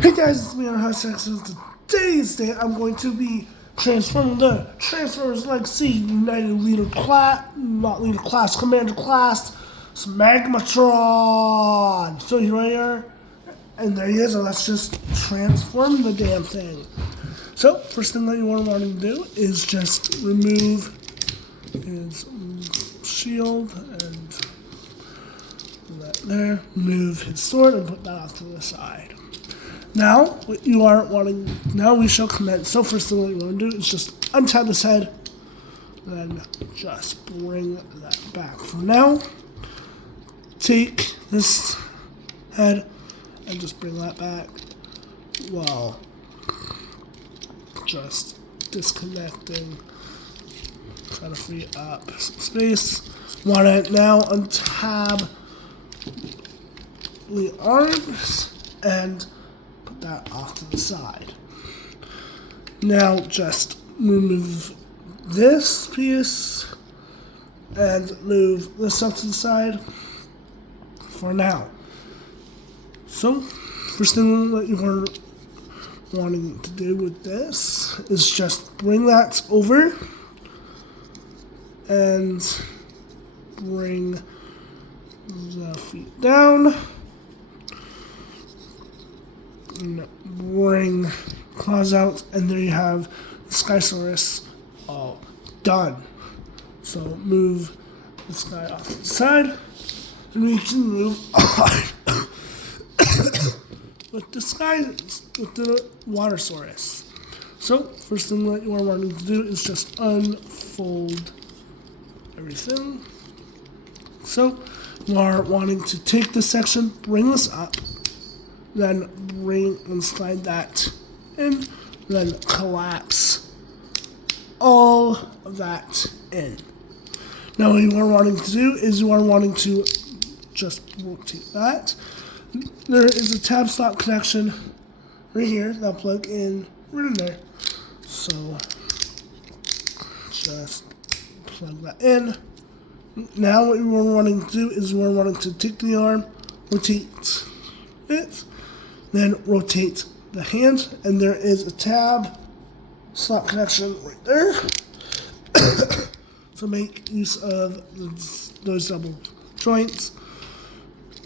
Hey guys, it's me on Hashtags. Today's day I'm going to be transforming the Transformers Legacy United Leader Class, not Leader Class, Commander Class, magmatron. So here I are, and there he is, and let's just transform the damn thing. So, first thing that you want to do is just remove his shield and that there, move his sword and put that off to the side. Now, what you are wanting, now we shall commence. So first thing that you want to do is just untie this head, then just bring that back. For now, take this head and just bring that back while just disconnecting, try to free up some space. Want to now untab the arms and put that off to the side. Now just remove this piece and move this up to the side for now. So, first thing that you're wanting to do with this is just bring that over and bring the feet down. And bring claws out, and there you have the Skysaurus all done. So move this guy off to the side, and we can move on with the Watersaurus. So first thing that you are wanting to do is just unfold everything. So you are wanting to take this section, bring this up, then bring and slide that in, then collapse all of that in. Now what you are wanting to do is you are wanting to just rotate that. There is a tab slot connection right here that'll plug in right in there. So just plug that in. Now what you are wanting to do is you are wanting to take the arm, rotate it, then rotate the hand, and there is a tab slot connection right there. So make use of those double joints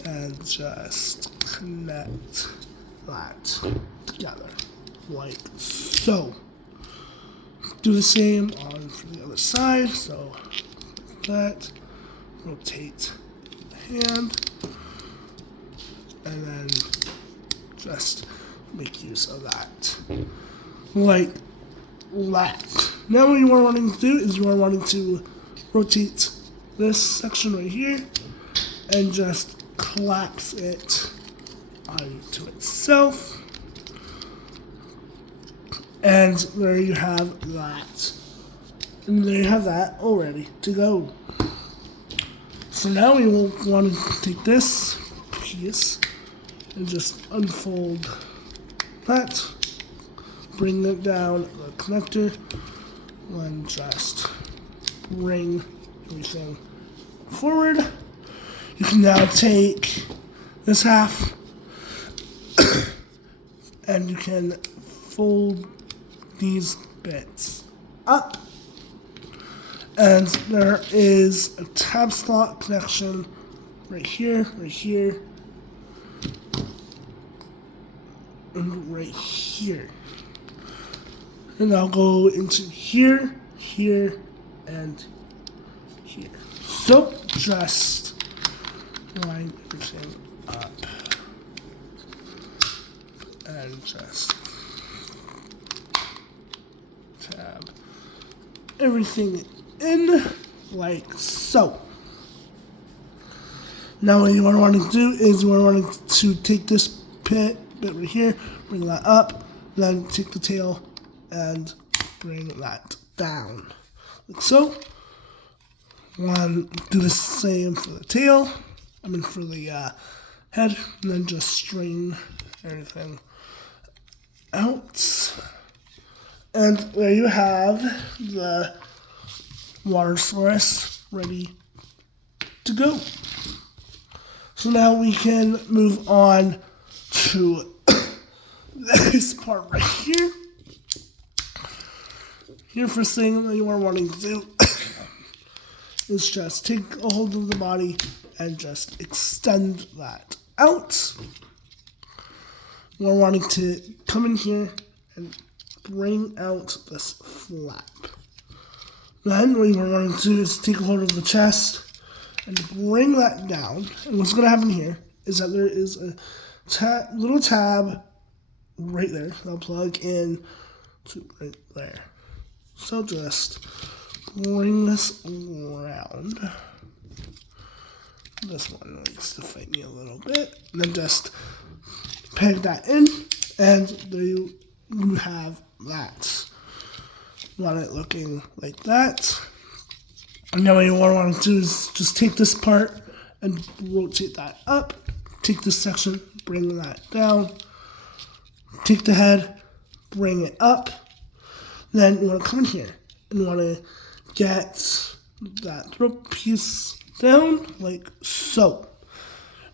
and just connect that together like so. Do the same on for the other side. So that, rotate the hand, and then just make use of that like that. Now what you are wanting to do is you are wanting to rotate this section right here and just collapse it onto itself, and there you have that. And there you have that all ready to go. So now we will want to take this piece and just unfold that, bring it down the connector, and just bring everything forward. You can now take this half and you can fold these bits up. And there is a tab slot connection right here, and right here. And I'll go into here, here, and here. So just line everything up and just tab everything in like so. Now what you are wanting to do is you are wanting to take this bit right here, bring that up, then take the tail and bring that down like so. Do the same for the tail, for the head, and then just straighten everything out. And there you have the Watersaurus ready to go. So now we can move on to this part right here. Here, first thing that you are wanting to do is just take a hold of the body and just extend that out. You are wanting to come in here and bring out this flap. Then what you are wanting to do is take a hold of the chest and bring that down. And what's going to happen here is that there is a little tab right there. I'll plug in to right there. So just bring this around. This one likes to fight me a little bit. And then just peg that in, and there you have that. You want it looking like that. And now what you want to do is just take this part and rotate that up. Take this section, bring that down. Take the head, bring it up. Then you want to come in here and you want to get that throat piece down like so.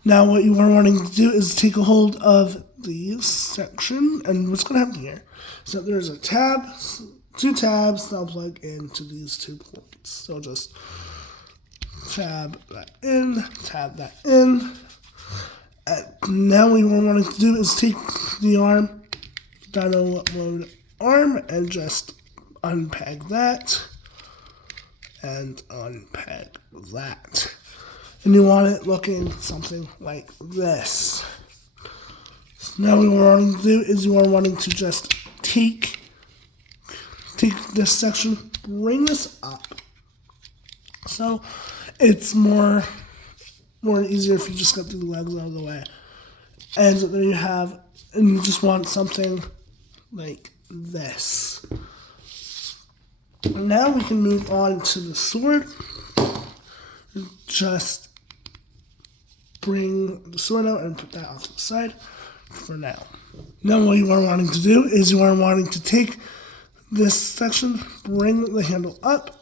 Now what you are wanting to do is take a hold of the section, and what's going to happen here is that there's a tab, 2 tabs that I'll plug into these 2 points. So just tab that in, and now what we're wanting to do is take the arm, download arm, and just unpeg that, and unpeg that. And you want it looking something like this. So now what we're wanting to do is you are wanting to just take this section, bring this up. So it's more easier if you just got the legs out of the way. And there you have, and you just want something like this. Now we can move on to the sword. Just bring the sword out and put that off to the side for now. Now what you are wanting to do is you are wanting to take this section, bring the handle up,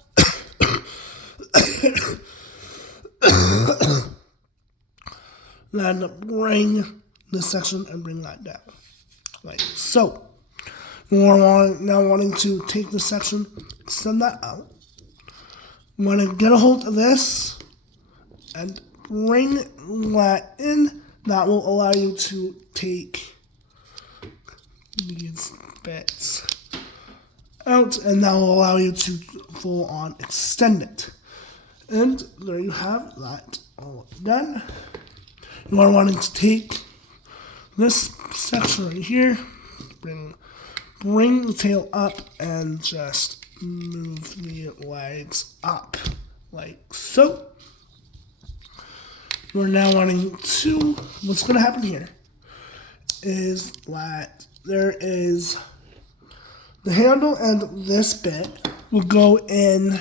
then bring this section and bring that down, like so. You are now wanting to take this section, extend that out. You want to get a hold of this and bring that in. That will allow you to take these bits out, and that will allow you to full on extend it. And there you have that all done. You are wanting to take this section right here, bring the tail up, and just move the legs up like so. We're now wanting to, what's going to happen here is that there is the handle, and this bit will go in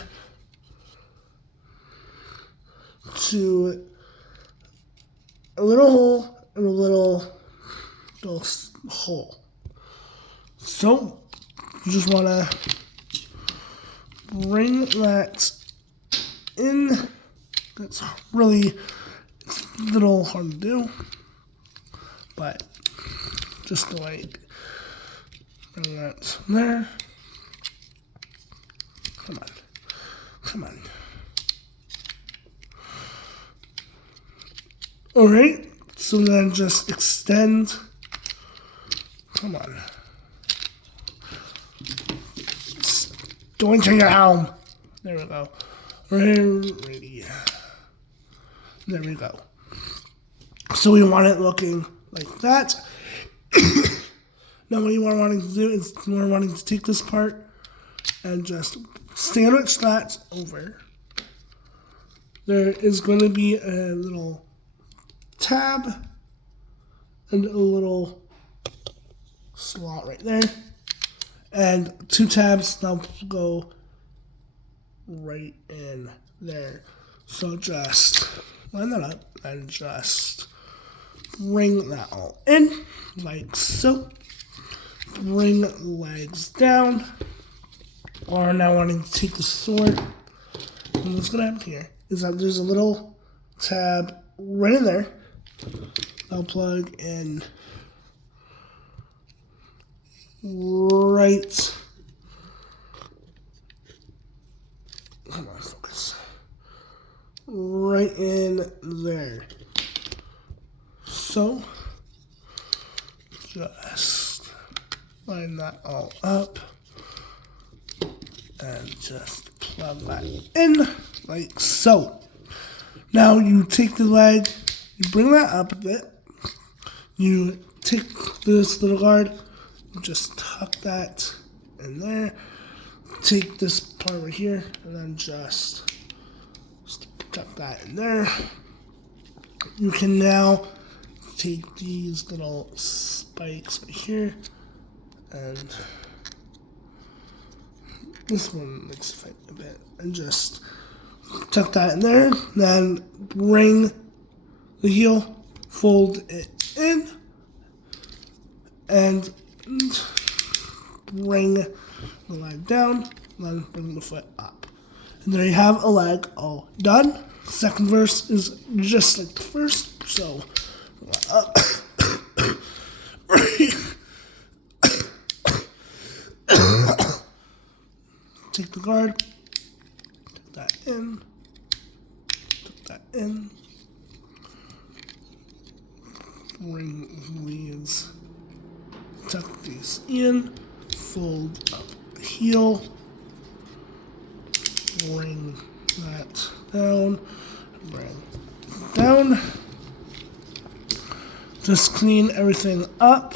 to a little hole and a little hole. So you just want to bring that in. That's really a little hard to do, but just like bring that there. Come on. Alright, so then just extend. Come on. It's going to your helm. There we go. Ready. There we go. So we want it looking like that. Now what you are wanting to do is you are wanting to take this part and just sandwich that over. There is going to be a little tab and a little slot right there, and 2 tabs that'll go right in there. So just line that up and just bring that all in like so. Bring the legs down. Or now wanting to take the sword, and what's going to happen here is that there's a little tab right in there. I'll plug in right. Come on, focus. Right in there. So, just line that all up and just plug that in like so. Now you take the leg, you bring that up a bit, you take this little guard, just tuck that in there, take this part right here, and then just tuck that in there. You can now take these little spikes right here, and this one looks fit a bit, and just tuck that in there, then bring the heel, fold it in, and bring the leg down, then bring the foot up. And there you have a leg all done. Second verse is just like the first, so up. Take the guard, tuck that in, bring these, tuck these in, fold up the heel, bring that down, bring it down. Just clean everything up.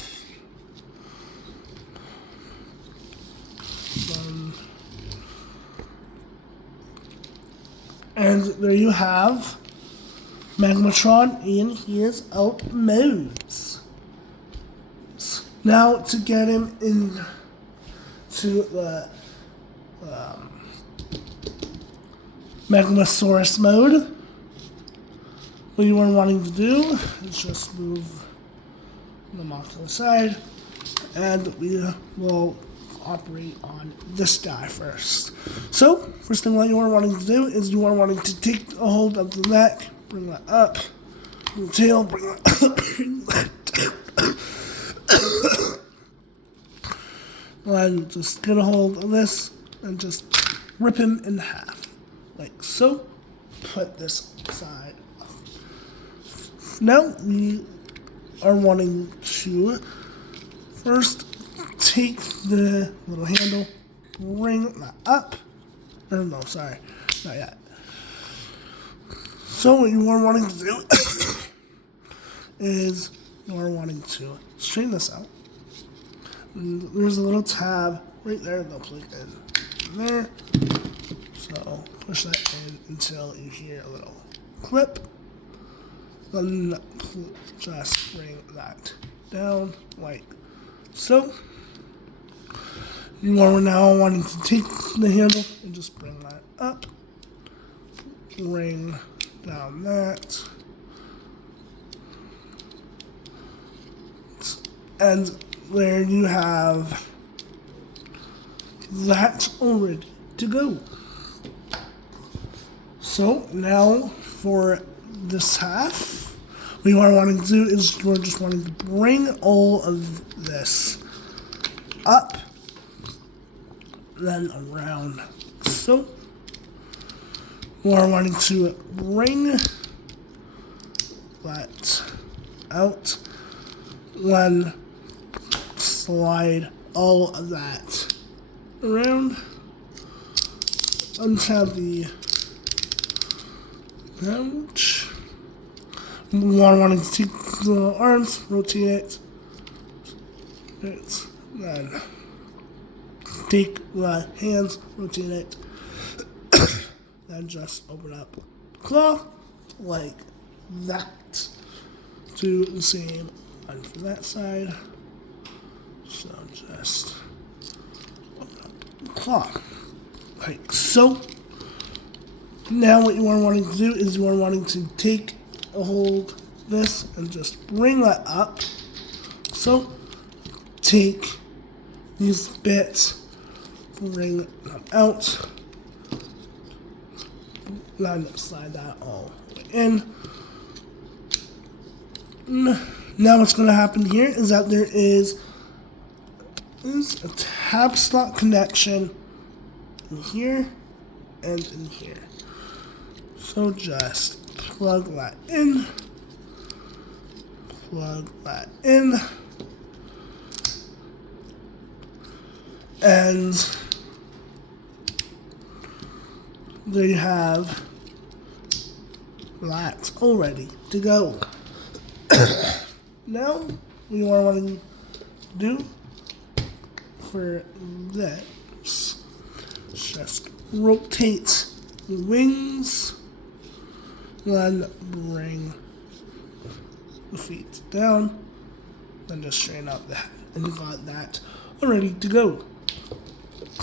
And there you have Magmatron in his out modes. Now to get him into the Magmasaurus mode, what you are wanting to do is just move them off to the side, and we will operate on this guy first. So, first thing that you are wanting to do is you are wanting to take a hold of the neck, bring that up, the tail, bring that up, bring that down. And just get a hold of this and just rip him in half, like so. Put this aside. Now we are wanting to first take the little handle, bring that up. Or no, sorry, not yet. So what you are wanting to do is you are wanting to straighten this out. And there's a little tab right there that'll plug in there. So push that in until you hear a little clip. Then just bring that down like so. You are now wanting to take the handle and just bring that up. Bring down that. And there you have that already to go. So now for this half, what you are wanting to do is you're just wanting to bring all of this up, then around. So you are wanting to bring that out, then slide all of that around, untap the pouch. You are wanting to take the arms, rotate it, then take the hands, rotate it, then just open up the claw like that. Do the same one for that side. So just open up the claw like so. Now what you are wanting to do is you are wanting to take a hold of this and just bring that up. So take these bits, bring them out, then slide that all in. Now what's going to happen here is that there is is a tab slot connection in here and in here. So just plug that in, and there you have that all ready to go. Now, what you want to do for this, just rotate the wings, then bring the feet down, then just straighten out the head, and you got that all ready to go.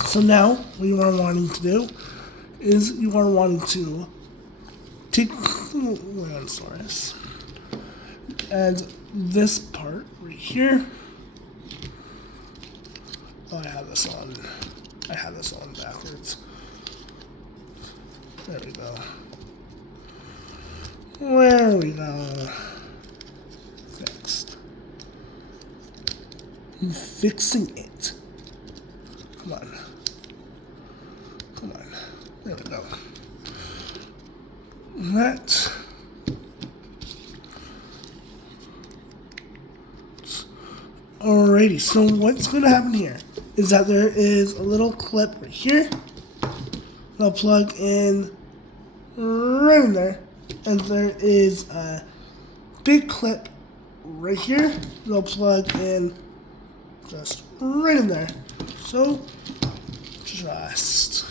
So now, what you are wanting to do is you are wanting to take the Tyrannosaurus and this part right here. Oh, I have this on backwards. There we go. There we go. Fixed. I'm fixing it. Come on. There we go. That. Alrighty, so what's going to happen here is that there is a little clip right here. I'll plug in right in there. And there is a big clip right here. I'll plug in just right in there. So, just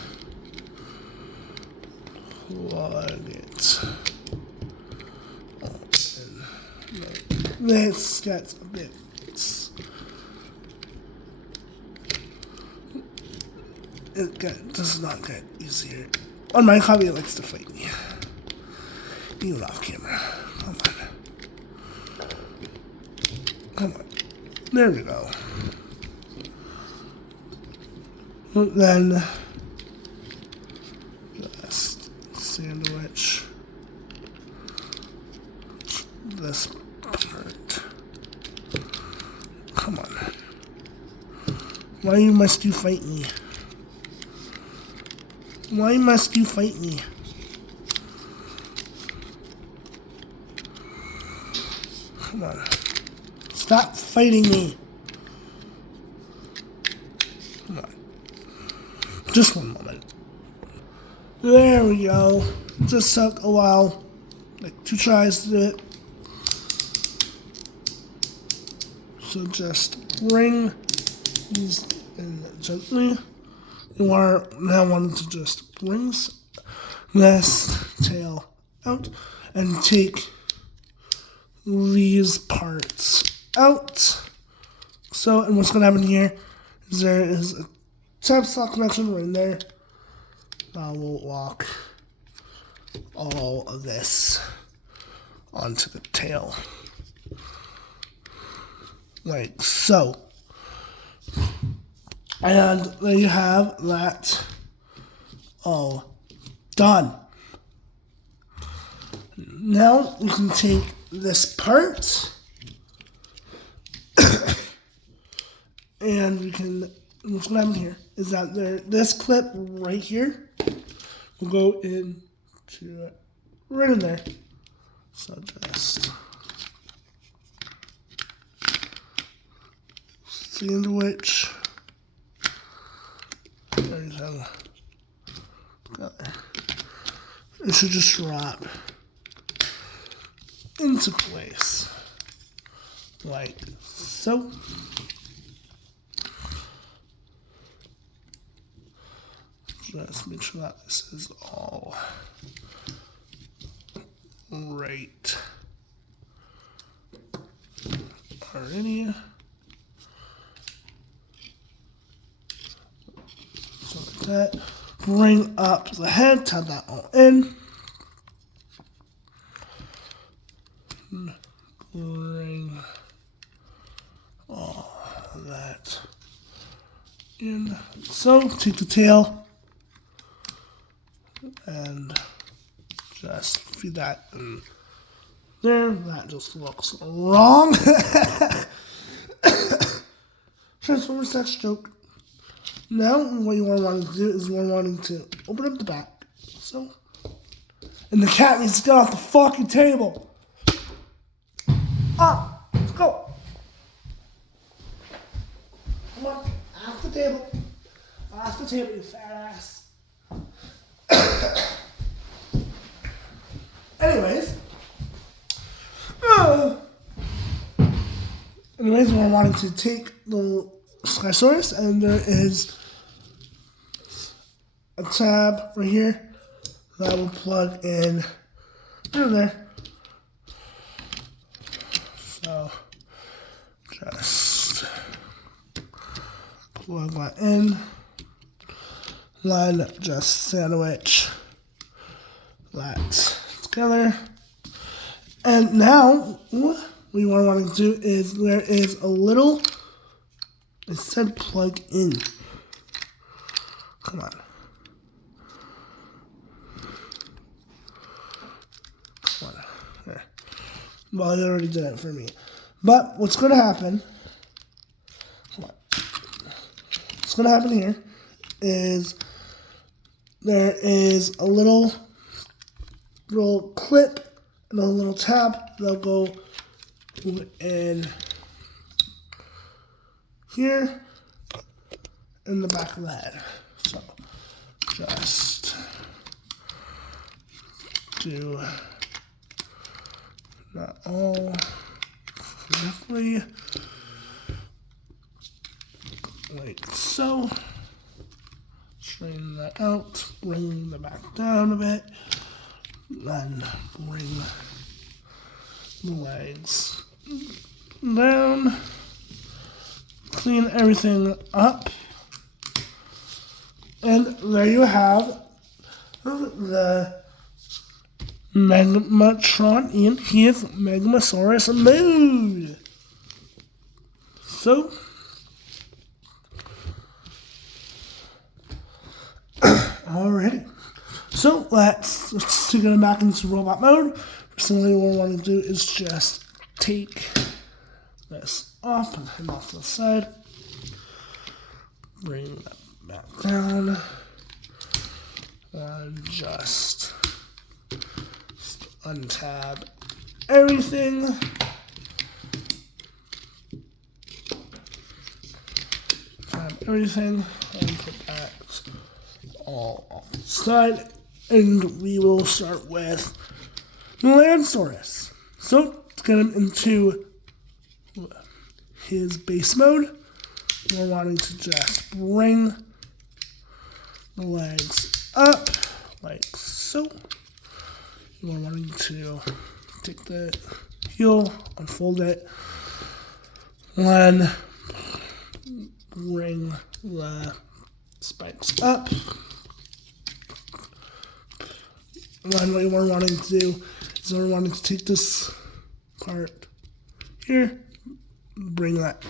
plug it in. This gets a bit. It does not get easier. On my hobby, it likes to fight me. Even off camera. Come on. There we go. Then just sandwich this part. Come on. Why must you fight me? Why must you fight me? Come on. Stop fighting me. Come on. Just one moment. There we go. Just took a while. Like 2 tries to do it. So just bring these in gently. You are now wanting to just bring this tail out and take these parts out. So, and what's going to happen here is there is a tab slot connection right in there. Now we'll lock all of this onto the tail. Like so. And there you have that all done. Now we can take this part and we can, what's going to happen here is that this clip right here will go into right in there. So just sandwich. There you go. It should just drop into place like so. Just make sure that this is all right. Alrighty. So like that. Bring up the head, tap that all in. Bring all that in. So take the tail and just feed that in there. That just looks wrong. Transformer sex joke. Now, what you are wanting to do is you are wanting to open up the back. So, and the cat needs to get off the fucking table. Up, let's go. Come on, off the table. Off the table, you fat ass. Anyways, we're wanting to take the Skysaurus, and there is a tab right here that will plug in there. So just plug that in, then just sandwich that together. And now what we are wanting to do is there is a little, it said plug in. Come on. Come on. There. Well, it already did it for me. But what's going to happen, come on. What's going to happen here is there is a little clip and a little tab that'll go in here in the back of the head. So just do that all correctly, like so. Straighten that out, bring the back down a bit, then bring the legs down, clean everything up, and there you have the magmatron in his Magmasaurus mode. So, alrighty. So let's take it back into robot mode. First thing we want to do is just take this off and him off to the side. Bring that back down. And just untab everything. Tab everything and put that all off the side. And we will start with Lansaurus. So, to get him into his base mode, we're wanting to just bring the legs up, like so. We're wanting to take the heel, unfold it, then bring the spikes up. And then what we're wanting to do is we're wanting to take this part here, bring that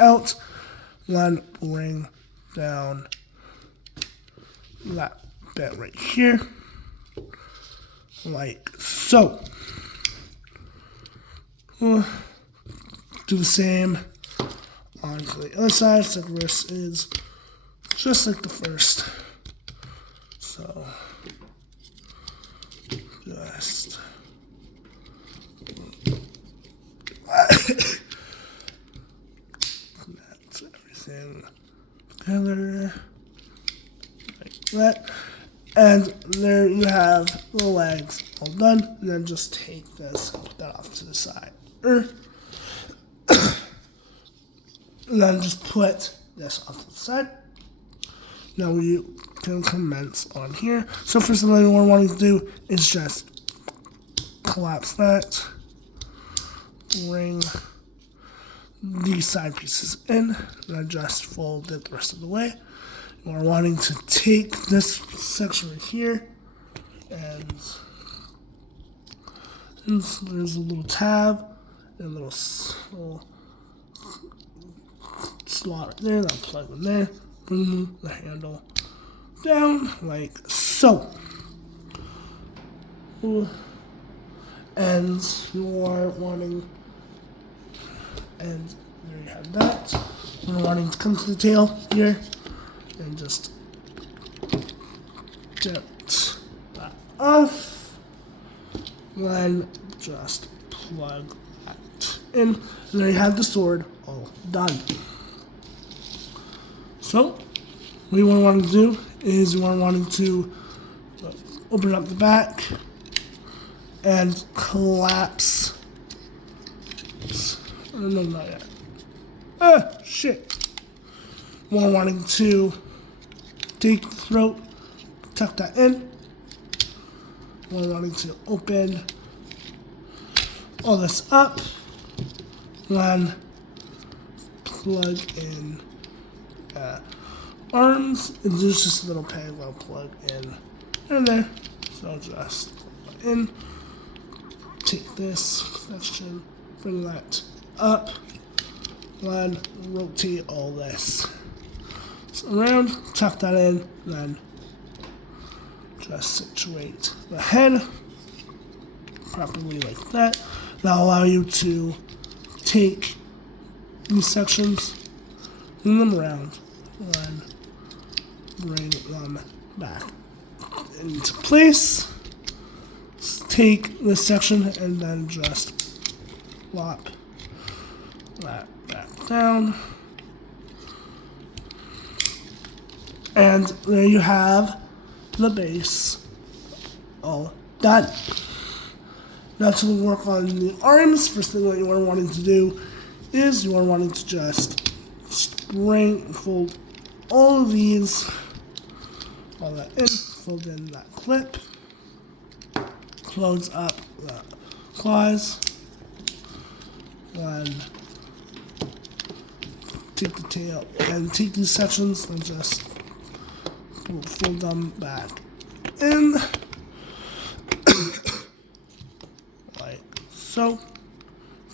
out, then bring down that bit right here, like so. Do the same on the other side, so this is just like the first. So just connect everything together like that, and there you have the legs all done. And then just take this and put that off to the side, and then just put this off to the side. Now we can commence on here. So first thing we're wanting to do is just collapse that, bring these side pieces in, and then just fold it the rest of the way. We're wanting to take this section right here, and there's a little tab and a little slot right there that'll plug in there. Bring the handle down like so. And you are wanting, and there you have that. we're wanting to come to the tail here and just get that off. Then just plug that in. And there you have the sword all done. So, what you want to do is you want to open up the back and collapse. No, not yet. Ah, shit. We're wanting to take the throat, tuck that in. We're wanting to open all this up. Then plug in arms, and there's just a little peg I'll plug in there. So just plug that in. Take this section, bring that up, then rotate all this around, tuck that in, then just situate the head properly like that. That'll allow you to take these sections, bring them around, then bring them back into place. Take this section and then just plop that back down. And there you have the base all done. Now to work on the arms, first thing that you are wanting to do is you are wanting to just fold all of these, all that in, fold in that clip, close up the claws, then take the tail and take these sections and just fold them back in like so.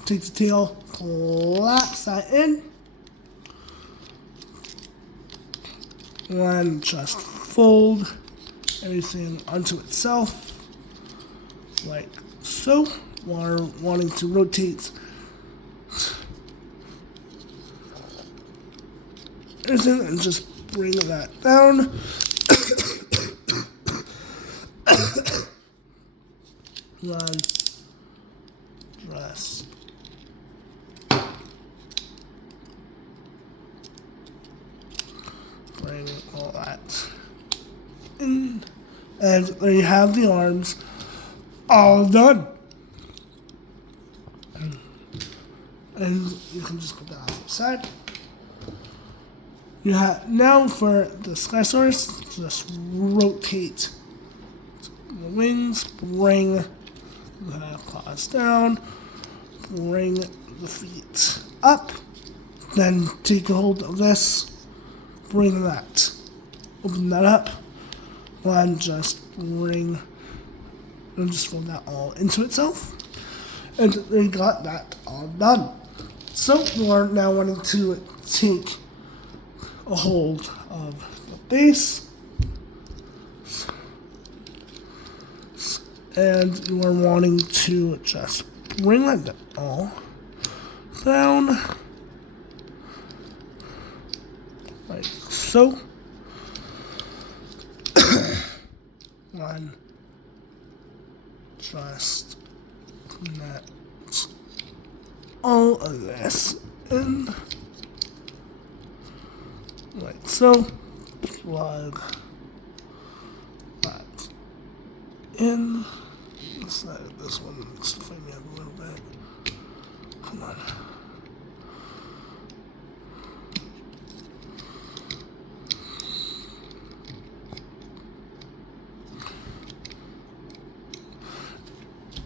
Take the tail, collapse that in, and just fold everything onto itself like so. While wanting to rotate everything and just bring that down. Then just bring all that in, and there you have the arms all done. And you can just put that off to the side. You have now for the sky source, just rotate the wings, bring the claws down, bring the feet up, then take a hold of this, bring that, open that up, and just bring, and just fold that all into itself. And there you got that all done. So you are now wanting to take a hold of the base, and you are wanting to just bring that all down like so. One, just connect all of this in like so. Plug that in. This one needs to fill me up a little bit. Come on.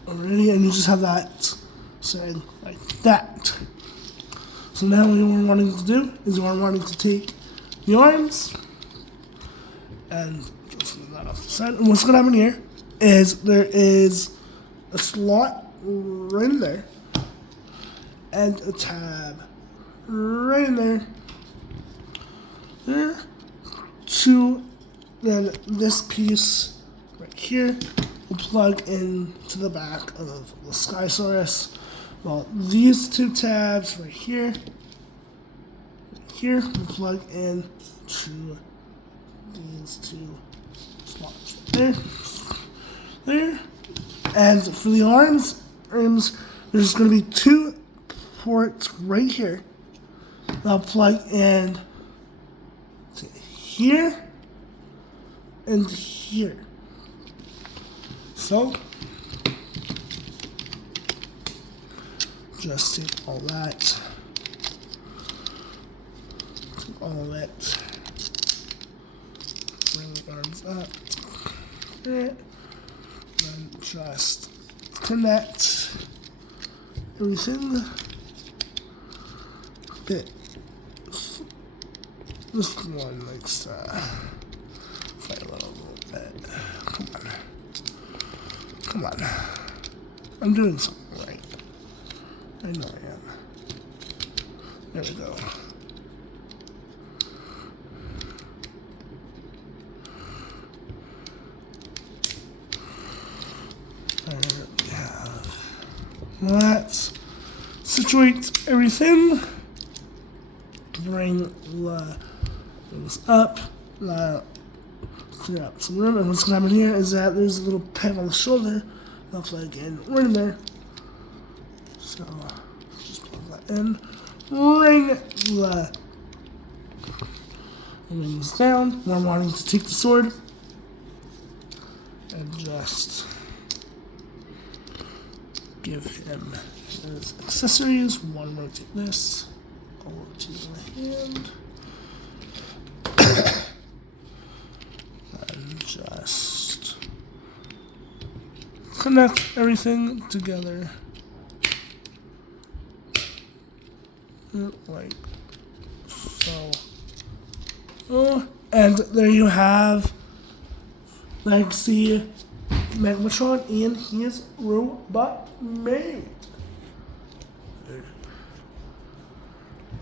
Already, and you just have that saying like that. So now what you're wanting to do is you are wanting to take the arms and just leave that off the side. And what's going to happen here is there is a slot right in there and a tab right in there. There. To then this piece right here will plug into the back of the Skysaurus. Well, these two tabs right here, here, we plug in to these two slots. There. And for the arms, there's going to be two ports right here. I'll plug in to here and here. So, just take all that, bring the arms up, there, then just connect everything. This one likes to fight a little bit. Come on. I'm doing something right. I know I am. There we go. There we have. Let's situate everything. Bring the things up. Clear out some room. And what's going to happen here is that there's a little peg on the shoulder. I'll plug in right in there. So just plug that in. Bring the wings down. We're wanting to take the sword and just give him his accessories. One rotate this. I'll rotate my hand. And just connect everything together. Like so. Oh, and there you have Legacy Magmatron and his robot made.